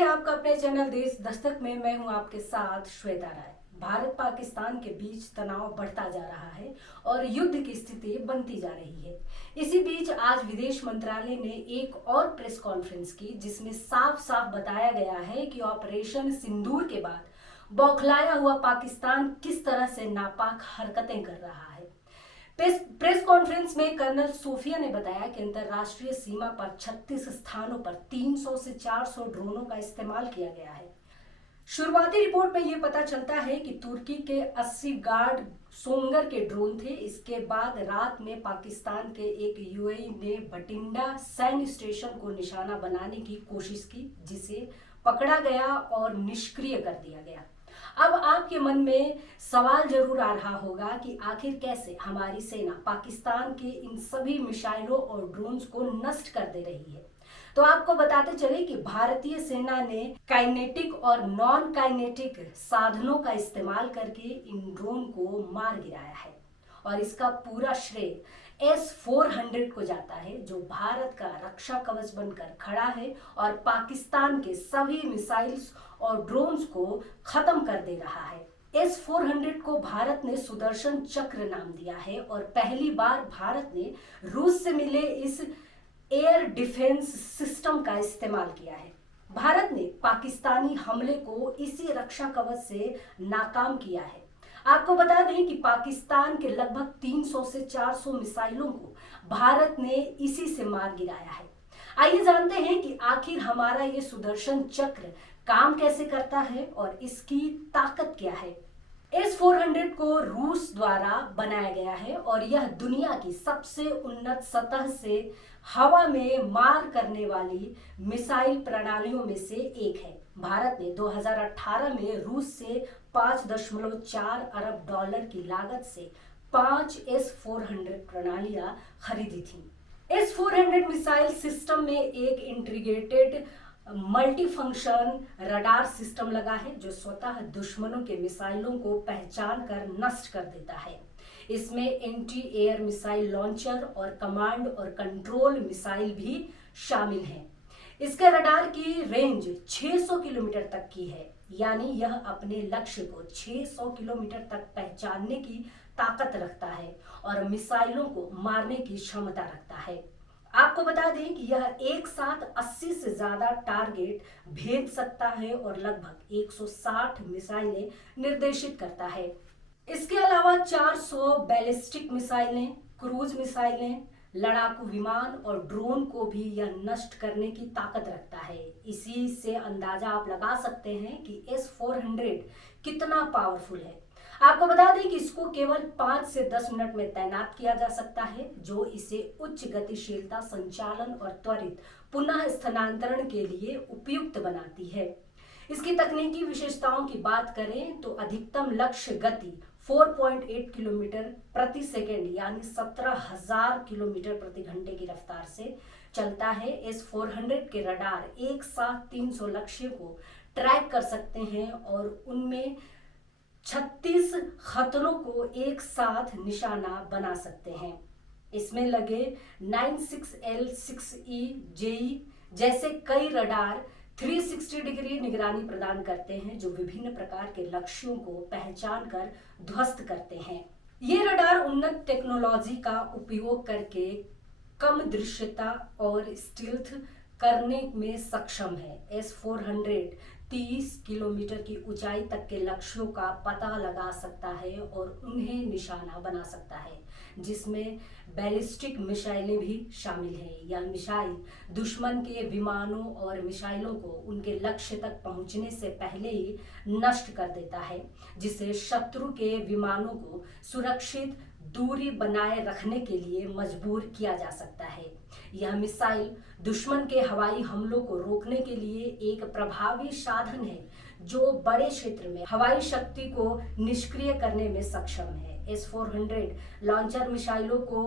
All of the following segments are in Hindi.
है आपका अपने चैनल देश दस्तक में। मैं हूं आपके साथ श्वेता राय। भारत पाकिस्तान के बीच तनाव बढ़ता जा रहा है और युद्ध की स्थिति बनती जा रही है। इसी बीच आज विदेश मंत्रालय ने एक और प्रेस कॉन्फ्रेंस की, जिसमें साफ साफ बताया गया है कि ऑपरेशन सिंदूर के बाद बौखलाया हुआ पाकिस्तान किस तरह से नापाक हरकतें कर रहा है। प्रेस कॉन्फ्रेंस में कर्नल सोफिया ने बताया कि अंतर्राष्ट्रीय सीमा पर 36 स्थानों पर 300 से 400 ड्रोनों का इस्तेमाल किया गया है। शुरुआती रिपोर्ट में यह पता चलता है कि तुर्की के 80 गार्ड सोंगर के ड्रोन थे। इसके बाद रात में पाकिस्तान के एक यूएई ने बठिंडा सैन्य स्टेशन को निशाना बनाने की कोशिश की, जिसे पकड़ा गया और निष्क्रिय कर दिया गया। अब आपके मन में सवाल जरूर आ रहा होगा कि आखिर कैसे हमारी सेना पाकिस्तान के इन सभी मिसाइलों और ड्रोन्स को नष्ट कर दे रही है। तो आपको बताते चले कि भारतीय सेना ने काइनेटिक और नॉन काइनेटिक साधनों का इस्तेमाल करके इन ड्रोन को मार गिराया है और इसका पूरा श्रेय S-400 को जाता है, जो भारत का रक्षा कवच बनकर खड़ा है और पाकिस्तान के सभी मिसाइल्स और ड्रोन्स को खत्म कर दे रहा है। S-400 को भारत ने सुदर्शन चक्र नाम दिया है और पहली बार भारत ने रूस से मिले इस एयर डिफेंस सिस्टम का इस्तेमाल किया है। भारत ने पाकिस्तानी हमले को इसी रक्षा कवच से नाकाम किया है। आपको बता दें कि पाकिस्तान के लगभग 300 से 400 मिसाइलों को भारत ने इसी से मार गिराया है। आइए जानते हैं कि आखिर हमारा ये सुदर्शन चक्र काम कैसे करता है और इसकी ताकत क्या है। S-400 को रूस द्वारा बनाया गया है और यह दुनिया की सबसे उन्नत सतह से हवा में मार करने वाली मिसाइल प्रणालियों में से एक है। भारत ने 2018 में रूस से 5.4 अरब डॉलर की लागत से 5 S-400 प्रणालियां खरीदी थी। S-400 मिसाइल सिस्टम में एक integrated multi function radar system लगा है, जो स्वतः दुश्मनों के मिसाइलों को पहचान कर नष्ट कर देता है। इसमें एंटी एयर मिसाइल लॉन्चर और कमांड और कंट्रोल मिसाइल भी शामिल हैं। इसके रडार की रेंज 600 किलोमीटर तक की है, यानी यह अपने लक्ष्य को 600 किलोमीटर तक पहचानने की ताकत रखता है और मिसाइलों को मारने की क्षमता रखता है। आपको बता दें कि यह एक साथ 80 से ज्यादा टारगेट भेद सकता है और लगभग 160 मिसाइलें निर्देशित करता है। इसके अलावा 400 बैलिस्टिक मिसाइलें, क्रूज मिसाइलें, लड़ाकू विमान और ड्रोन को भी यह नष्ट करने की ताकत रखता है। इसी से अंदाजा आप लगा सकते हैं कि S-400 कितना पावरफुल है। आपको बता दें कि इसको केवल 5 से 10 मिनट में तैनात किया जा सकता है, जो इसे उच्च गतिशीलता, संचालन और त्वरित पुनः स्थानांतरण के लिए उपयुक्त बनाती है। इसकी तकनीकी विशेषताओं की बात करें तो अधिकतम लक्ष्य गति 4.8 किलोमीटर प्रति सेकेंड यानी 17,000 किलोमीटर प्रति घंटे की रफ्तार से चलता है। S-400 के रडार एक साथ 300 लक्ष्य को ट्रैक कर सकते हैं और उनमें 36 खतरों को एक साथ निशाना बना सकते हैं। इसमें लगे 96L 6E JE जैसे कई रडार 360 डिग्री निगरानी प्रदान करते हैं, जो विभिन्न प्रकार के लक्ष्यों को पहचान कर ध्वस्त करते हैं। ये रडार उन्नत टेक्नोलॉजी का उपयोग करके कम दृश्यता और स्टील्थ करने में सक्षम है। S-400 30 किलोमीटर की ऊंचाई तक के लक्ष्यों का पता लगा सकता है और उन्हें निशाना बना सकता है, जिसमें बैलिस्टिक मिसाइलें भी शामिल हैं। यह मिसाइल दुश्मन के विमानों और मिसाइलों को उनके लक्ष्य तक पहुंचने से पहले ही नष्ट कर देता है, जिससे शत्रु के विमानों को सुरक्षित दूरी बनाए रखने के लिए मजबूर किया जा सकता है। यह मिसाइल दुश्मन के हवाई हमलों को रोकने के लिए एक प्रभावी साधन है, जो बड़े क्षेत्र में हवाई शक्ति को निष्क्रिय करने में सक्षम है। S-400 लॉन्चर मिसाइलों को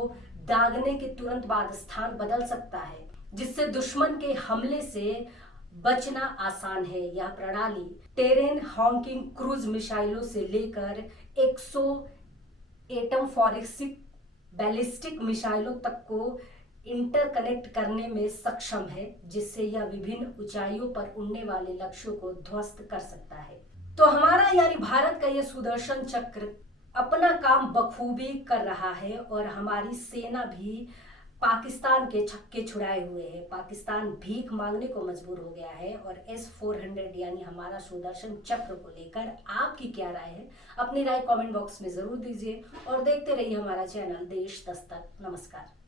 दागने के तुरंत बाद स्थान बदल सकता है, जिससे दुश्मन के हमले से बचना आसान है। यह प्रणाली टेरेन हॉकिंग क्रूज मिसाइलों से लेकर 100 एटम फॉरेंसिक बैलिस्टिक मिसाइलों तक को इंटरकनेक्ट करने में सक्षम है, जिससे यह विभिन्न ऊंचाइयों पर उड़ने वाले लक्ष्यों को ध्वस्त कर सकता है। तो हमारा यानी भारत का यह सुदर्शन चक्र अपना काम बखूबी कर रहा है और हमारी सेना भी पाकिस्तान के छक्के छुड़ाए हुए है। पाकिस्तान भीख मांगने को मजबूर हो गया है। और S-400 यानी हमारा सुदर्शन चक्र को लेकर आपकी क्या राय है? अपनी राय कमेंट बॉक्स में जरूर दीजिए और देखते रहिए हमारा चैनल देश दस्तक। नमस्कार।